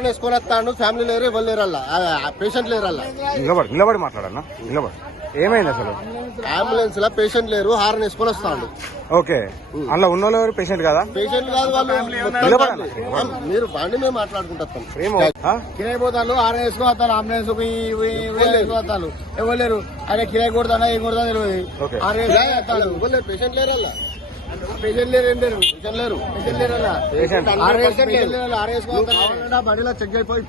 Horn వేసుకొని వస్తాడు. Family లేరు, ఎవరు లేరు, పేషెంట్ లేరు. నిలబడి మాట్లాడన్నా, నిలబడి. ఏమైంది అసలు? అంబులెన్స్ లా పేషెంట్ లేరు, హారన్ వేసుకొని వస్తాడు. ఓకే, అందులో ఉన్న వాళ్ళు ఎవరు? పేషెంట్ కదా? పేషెంట్ కాదు వాళ్ళు. మీరు బండి మేము మాట్లాడుకుంటాం. కిరాయి పోతాను, హారన్ వేసుకొని వస్తాను. అంబులెన్స్ వస్తాను, ఎవరు లేరు. అదే కిరాయి కొడతానా ఏం కొడతా తెలియదు. పేషెంట్ లేరు, పేషెంట్ లేరు, ఏం లేరు, పేషెంట్ లేరు, బండిలో చెక్ అయిపోయి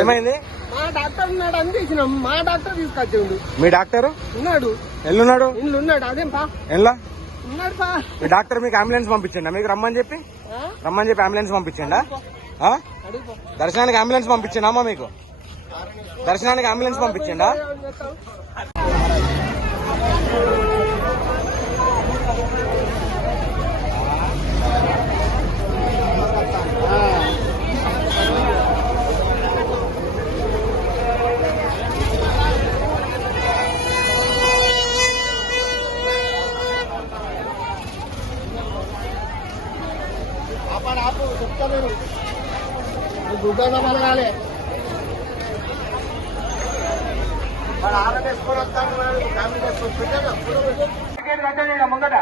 ఏమైంది? మా డాక్టర్ ఉన్నాడు అని చేసినాం. మా డాక్టర్ తీసుకొచ్చిండు. మీ డాక్టర్ ఉన్నాడు, ఎల్లున్నాడు, ఇల్లు ఉన్నాడు. అదేం పా ఎలా ఉన్నాడు పా. మీ డాక్టర్ మీకు అంబులెన్స్ పంపించండి, మీకు రమ్మని చెప్పి అంబులెన్స్ పంపించండా? దర్శనానికి అంబులెన్స్ పంపించండి అమ్మా, మీకు దర్శనానికి అంబులెన్స్ పంపించండా? ఆపు చెప్తా నేను గుడ్డ పలగాలి. హారన్ వేసుకొని వస్తాడు, ముంగట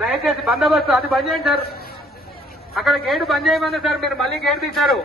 దయచేసి బందోబస్తు అది బంద్ చేయండి సార్. అక్కడ గేటు బంద్ చేయమన్నా సార్, మీరు మళ్ళీ గేటు తీశారు.